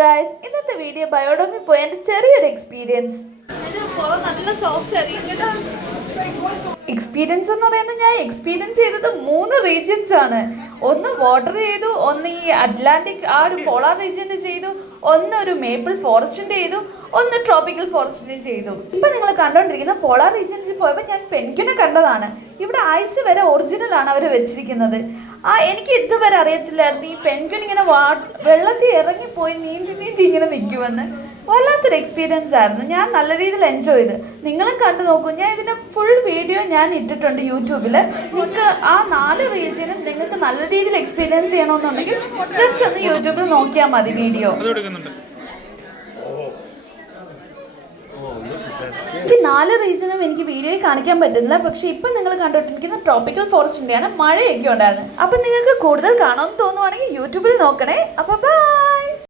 Guys, ഇന്നത്തെ video ബയോഡോമിൽ പോയ എൻ്റെ ചെറിയൊരു എക്സ്പീരിയൻസ്. എക്സ്പീരിയൻസ് എന്ന് പറയുന്നത് ഞാൻ എക്സ്പീരിയൻസ് ചെയ്തത് 3 റീജിയൻസ് ആണ്. ഒന്ന് വാട്ടർ ചെയ്തു, ഒന്ന് ഈ അറ്റ്ലാന്റിക് ആ ഒരു പോളാർ റീജിയൻ്റെ ചെയ്തു, ഒന്ന് ഒരു മേപ്പിൾ ഫോറസ്റ്റിൻ്റെ ചെയ്തു, ഒന്ന് ട്രോപ്പിക്കൽ ഫോറസ്റ്റിൻ്റെ ചെയ്തു. ഇപ്പം നിങ്ങൾ കണ്ടുകൊണ്ടിരിക്കുന്ന പോളാർ റീജിയൻസിൽ പോയപ്പോൾ ഞാൻ പെൻഗ്വിനെ കണ്ടതാണ്. ഇവിടെ ഐസ് വരെ ഒറിജിനലാണ് അവർ വെച്ചിരിക്കുന്നത്. എനിക്ക് ഇതുവരെ അറിയത്തില്ലായിരുന്നു ഈ പെൻഗ്വിൻ ഇങ്ങനെ വെള്ളത്തിൽ ഇറങ്ങിപ്പോയി നീന്തി ഇങ്ങനെ നിൽക്കുമെന്ന്. വല്ലാത്തൊരു എക്സ്പീരിയൻസ് ആയിരുന്നു. ഞാൻ നല്ല രീതിയിൽ എൻജോയ് ചെയ്ത്. നിങ്ങളും കണ്ടു നോക്കൂ. ഞാൻ ഇതിൻ്റെ ഫുൾ വീഡിയോ ഞാൻ ഇട്ടിട്ടുണ്ട് യൂട്യൂബിൽ. നിങ്ങൾക്ക് ആ 4 റീജിയനും നിങ്ങൾക്ക് നല്ല രീതിയിൽ എക്സ്പീരിയൻസ് ചെയ്യണമെന്നുണ്ടെങ്കിൽ ജസ്റ്റ് ഒന്ന് യൂട്യൂബിൽ നോക്കിയാൽ മതി വീഡിയോ. എനിക്ക് 4 റീജിയനും എനിക്ക് വീഡിയോയിൽ കാണിക്കാൻ പറ്റുന്നില്ല. പക്ഷേ ഇപ്പം നിങ്ങൾ കണ്ടുകൊണ്ടിരിക്കുന്ന ട്രോപ്പിക്കൽ ഫോറസ്റ്റിൻ്റെയാണ്. മഴയൊക്കെ ഉണ്ടായിരുന്നു. അപ്പം നിങ്ങൾക്ക് കൂടുതൽ കാണാമെന്ന് തോന്നുവാണെങ്കിൽ യൂട്യൂബിൽ നോക്കണേ. അപ്പോൾ ബൈ.